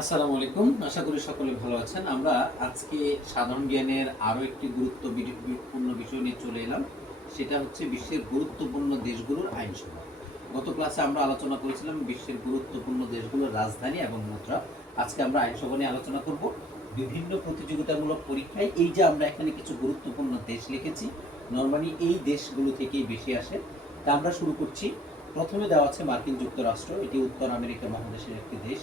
আসসালামু আলাইকুম। আশা করি সকলে ভালো আছেন। আমরা আজকে সাধারণ জ্ঞানের আরও একটি গুরুত্বপূর্ণ বিষয় নিয়ে চলে এলাম। সেটা হচ্ছে বিশ্বের গুরুত্বপূর্ণ দেশগুলোর আইনসভা। গত ক্লাসে আমরা আলোচনা করেছিলাম বিশ্বের গুরুত্বপূর্ণ দেশগুলোর রাজধানী এবং মুদ্রা। আজকে আমরা আইনসভা নিয়ে আলোচনা করব। বিভিন্ন প্রতিযোগিতামূলক পরীক্ষায় এই যে আমরা এখানে কিছু গুরুত্বপূর্ণ দেশ লিখেছি, নর্মালি এই দেশগুলো থেকেই বেশি আসে। তা আমরা শুরু করছি। প্রথমে দেওয়া আছে মার্কিন যুক্তরাষ্ট্র। এটি উত্তর আমেরিকা মহাদেশের একটি দেশ।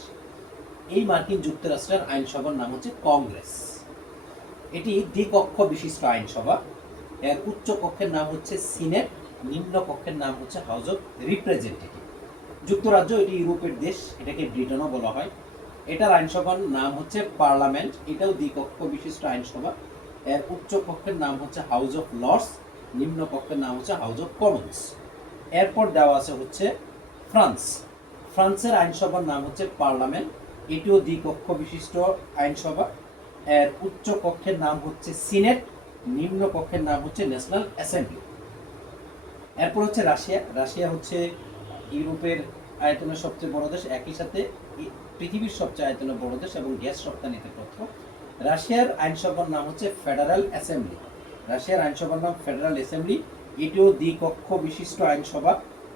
এই মার্কিন যুক্তরাষ্ট্রের আইনসভার নাম হচ্ছে কংগ্রেস। এটি দ্বিকক্ষ বিশিষ্ট আইনসভা। এর উচ্চ কক্ষের নাম হচ্ছে সিনেট, নিম্ন কক্ষের নাম হচ্ছে হাউস অফ রিপ্রেজেন্টেটিভ। যুক্তরাজ্য এটি ইউরোপের দেশ, এটাকে ব্রিটেনও বলা হয়। এটার আইনসভার নাম হচ্ছে পার্লামেন্ট, এটাও দ্বিকক্ষ বিশিষ্ট আইনসভা। এর উচ্চ কক্ষের নাম হচ্ছে হাউস অফ লর্ডস, নিম্ন কক্ষের নাম হচ্ছে হাউস অফ কমন্স। এরপর দেওয়া আছে হচ্ছে ফ্রান্স। ফ্রান্সের আইনসভার নাম হচ্ছে পার্লামেন্ট এটিও দ্বিকক্ষ বিশিষ্ট আইনসভা। এর উচ্চ কক্ষের নাম হচ্ছে সিনেট, নিম্ন কক্ষের নাম হচ্ছে ন্যাশনাল অ্যাসেম্বলি। এরপর হচ্ছে রাশিয়া। রাশিয়া হচ্ছে ইউরোপের আয়তনের সবচেয়ে বড় দেশ। একই সাথে পৃথিবীর সবচেয়ে আয়তনের বড় দেশ এবং গ্যাস রপ্তানিতে প্রথম। রাশিয়ার আইনসভার নাম হচ্ছে ফেডারেল অ্যাসেম্বলি। রাশিয়ার আইনসভার নাম ফেডারেল অ্যাসেম্বলি। এটিও দ্বিকক্ষ বিশিষ্ট আইনসভা।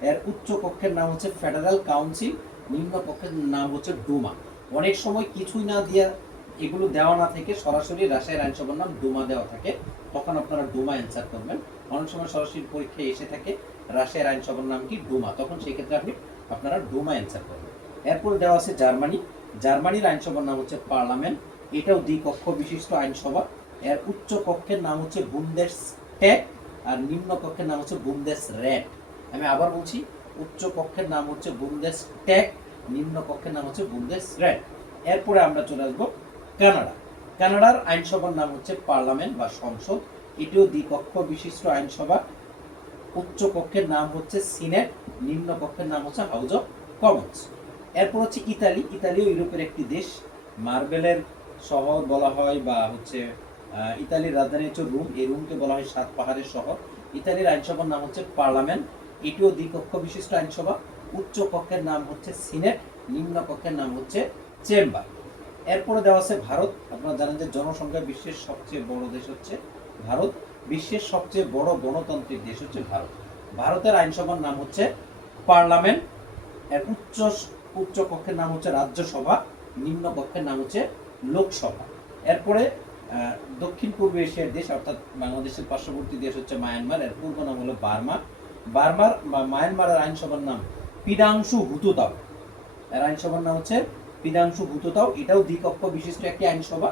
এর উচ্চ কক্ষের নাম হচ্ছে ফেডারেল কাউন্সিল। নিম্ন কক্ষের নাম হচ্ছে ডুমা। অনেক সময় কিছুই না দিয়ে এগুলো দেওয়া না থেকে সরাসরি রাশিয়ার আইনসভার নাম ডুমা দেওয়া থাকে। তখন আপনারা ডুমা অ্যান্সার করবেন। অনেক সময় সরাসরি পরীক্ষায় এসে থাকে রাশিয়ার আইনসভার নাম কি ডুমা। তখন সেই ক্ষেত্রে আপনি, আপনারা ডুমা অ্যান্সার করবেন। এরপর দেওয়া আছে জার্মানি। জার্মানির আইনসভার নাম হচ্ছে পার্লামেন্ট। এটাও দ্বিকক্ষ বিশিষ্ট আইনসভা। এর উচ্চ কক্ষের নাম হচ্ছে বুন্দেশ ট্যাক আর নিম্ন কক্ষের নাম হচ্ছে বুন্দেশ র্যাট আমি আবার বলছি, উচ্চ কক্ষের নাম হচ্ছে বুন্দেশ ট্যাগ নিম্ন কক্ষের নাম হচ্ছে বুন্দেশ র্যাট এরপরে আমরা চলে আসব কানাডা। কানাডার আইনসভার নাম হচ্ছে পার্লামেন্ট বা সংসদ। এটিও দ্বিকক্ষ বিশিষ্ট আইনসভা। উচ্চ কক্ষের নাম হচ্ছে সিনেট নিম্ন কক্ষের নাম হচ্ছে হাউস অফ কমন্স। এরপর হচ্ছে ইতালি। ইতালিও ইউরোপের একটি দেশ। মার্বেলের শহর বলা হয় বা হচ্ছে ইতালির রাজধানী হচ্ছে রুম। এই রুমকে বলা হয় সাত পাহাড়ের শহর। ইতালির আইনসভার নাম হচ্ছে পার্লামেন্ট। এটিও দ্বিকক্ষ বিশিষ্ট আইনসভা। উচ্চ কক্ষের নাম হচ্ছে সিনেট, নিম্ন কক্ষের নাম হচ্ছে চেম্বার। এরপরে দেওয়া আছে ভারত। আপনারা জানেন যে জনসংখ্যা বিশ্বের সবচেয়ে বড় দেশ হচ্ছে ভারত। বিশ্বের সবচেয়ে বড় গণতান্ত্রিক দেশ হচ্ছে ভারত। ভারতের আইনসভার নাম হচ্ছে পার্লামেন্ট। এর উচ্চ উচ্চ কক্ষের নাম হচ্ছে রাজ্যসভা। নিম্ন কক্ষের নাম হচ্ছে লোকসভা। এরপরে দক্ষিণ পূর্ব এশিয়ার দেশ, অর্থাৎ বাংলাদেশের পার্শ্ববর্তী দেশ হচ্ছে মায়ানমার। এর পূর্ব নাম হলো বার্মা। বার্মার বা মায়ানমারের আইনসভার নাম পিদাংশু ভূততাও। এর আইনসভার নাম হচ্ছে পিদাংশু ভূততাও। এটাও দ্বিকক্ষ বিশিষ্ট একটি আইনসভা।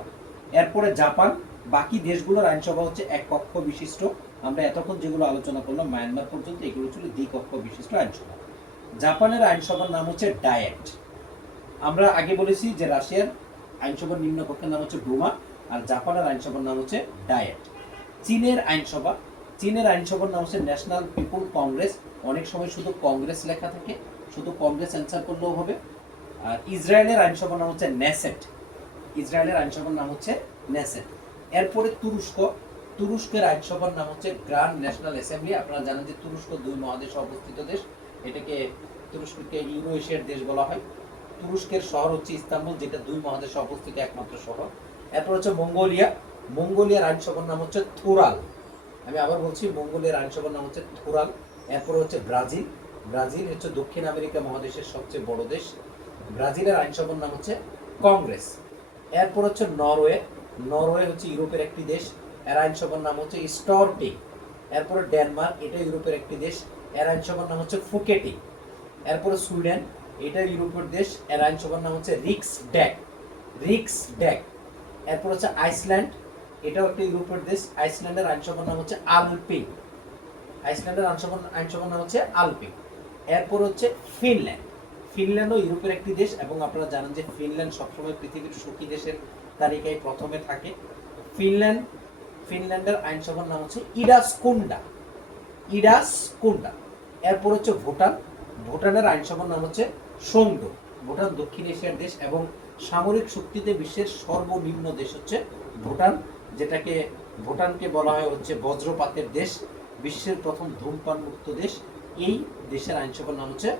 এরপরে জাপান, বাকি দেশগুলোর আইনসভা হচ্ছে এক কক্ষ বিশিষ্ট। আমরা এতক্ষণ যেগুলো আলোচনা করলাম, মায়ানমার পর্যন্ত, এগুলো ছিল দ্বিকক্ষ বিশিষ্ট আইনসভা। জাপানের আইনসভার নাম হচ্ছে ডায়েট। আমরা আগে বলেছি যে রাশিয়ার আইনসভার নিম্ন কক্ষের নাম হচ্ছে ডুমা আর জাপানের আইনসভার নাম হচ্ছে ডায়েট। চীনের আইনসভা চীনের আইনসভার নাম হচ্ছে ন্যাশনাল পিপুল কংগ্রেস। অনেক সময় শুধু কংগ্রেস লেখা থাকে, শুধু কংগ্রেস অ্যান্সার করলেও হবে। আর ইসরায়েলের আইনসভার নাম হচ্ছে ন্যাসেট। ইসরায়েলের আইনসভার নাম হচ্ছে ন্যাসেট। এরপরে তুরস্ক। তুরস্কের আইনসভার নাম হচ্ছে গ্র্যান্ড ন্যাশনাল অ্যাসেম্বলি। আপনারা জানেন যে তুরস্ক দুই মহাদেশে অবস্থিত দেশ। এটাকে তুরস্ককে ইউরো এশিয়ার দেশ বলা হয়। তুরস্কের শহর হচ্ছে ইস্তাম্বুল, যেটা দুই মহাদেশে অবস্থিত একমাত্র শহর। এরপর হচ্ছে মঙ্গোলিয়া। মঙ্গোলিয়ার আইনসভার নাম হচ্ছে থুরাল আমি আবার বলছি, মঙ্গোলিয়ার আইনসভার নাম হচ্ছে থুরাল, এরপর হচ্ছে ব্রাজিল। ব্রাজিল হচ্ছে দক্ষিণ আমেরিকা মহাদেশের সবচেয়ে বড় দেশ। ব্রাজিলের আইনসভার নাম হচ্ছে কংগ্রেস। এরপর হচ্ছে নরওয়ে। নরওয়ে হচ্ছে ইউরোপের একটি দেশ। এর আইনসভার নাম হচ্ছে স্টর্টিং এরপরে ডেনমার্ক, এটা ইউরোপের একটি দেশ। এর আইনসভার নাম হচ্ছে ফুকেটি। এরপরে সুইডেন, এটা ইউরোপের দেশ। এর আইনসভার নাম হচ্ছে রিক্স ড্যাক রিক্স ড্যাক এরপর হচ্ছে আইসল্যান্ড। এটাও একটা ইউরোপের দেশ, আইসল্যান্ডের আইনসভার নাম হচ্ছে আলপিং। আইসল্যান্ডের আইনসভার আইনসভার নাম হচ্ছে আলপিং। এরপর হচ্ছে ফিনল্যান্ড। ফিনল্যান্ডও ইউরোপের একটি দেশ এবং আপনারা জানেন যে ফিনল্যান্ড সবসময় পৃথিবীর সুখী দেশের তালিকায় প্রথমে থাকে। ফিনল্যান্ড ফিনল্যান্ডের আইনসভার নাম হচ্ছে ইডাসকুন্ডা। ইডাসকুন্ডা। এরপর হচ্ছে ভুটান। ভুটানের আইনসভার নাম হচ্ছে সঙ্গ ভুটান দক্ষিণ এশিয়ার দেশ এবং সামরিক শক্তিতে বিশ্বের সর্বনিম্ন দেশ হচ্ছে ভুটান। যেটাকে ভুটানকে বলা হয় হচ্ছে বজ্রপাতের দেশ, বিশ্বের প্রথম ধূমপান মুক্ত দেশ। এই দেশের আইনসভার নাম হচ্ছে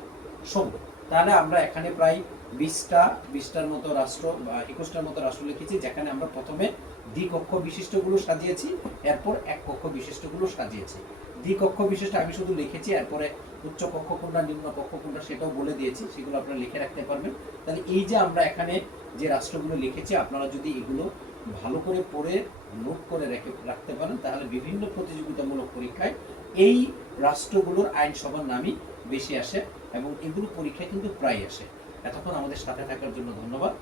সঙ্গ তাহলে আমরা এখানে প্রায় বিশটা, বিশটার মতো রাষ্ট্র বা একুশটার মতো রাষ্ট্র লিখেছি, যেখানে আমরা প্রথমে দ্বিকক্ষ বিশিষ্টগুলো সাজিয়েছি, এরপর এক কক্ষ বিশিষ্টগুলো সাজিয়েছি। দ্বিকক্ষ বিশিষ্ট আমি শুধু লিখেছি, এরপরে উচ্চ কক্ষ কোনটা নিম্ন কক্ষ কোনটা সেটাও বলে দিয়েছি, সেগুলো আপনারা লিখে রাখতে পারবেন। তাহলে এই যে আমরা এখানে যে রাষ্ট্রগুলো লিখেছি, আপনারা যদি এগুলো ভালো করে পড়ে, নোট করে রেখে, রাখতে পারেন, তাহলে বিভিন্ন প্রতিযোগিতামূলক পরীক্ষায় এই রাষ্ট্রগুলোর আইনসভার নামই বেশি আসে এবং এগুলো পরীক্ষায় কিন্তু প্রায় আসে। এতক্ষণ আমাদের সাথে থাকার জন্য ধন্যবাদ।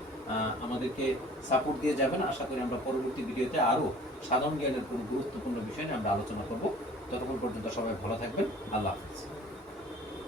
আমাদেরকে সাপোর্ট দিয়ে যাবেন। আশা করি আমরা পরবর্তী ভিডিওতে আরও সাধারণ জ্ঞানের কোনো গুরুত্বপূর্ণ বিষয় নিয়ে আমরা আলোচনা করব। ততক্ষণ পর্যন্ত সবাই ভালো থাকবেন। আল্লাহ হাফিজ।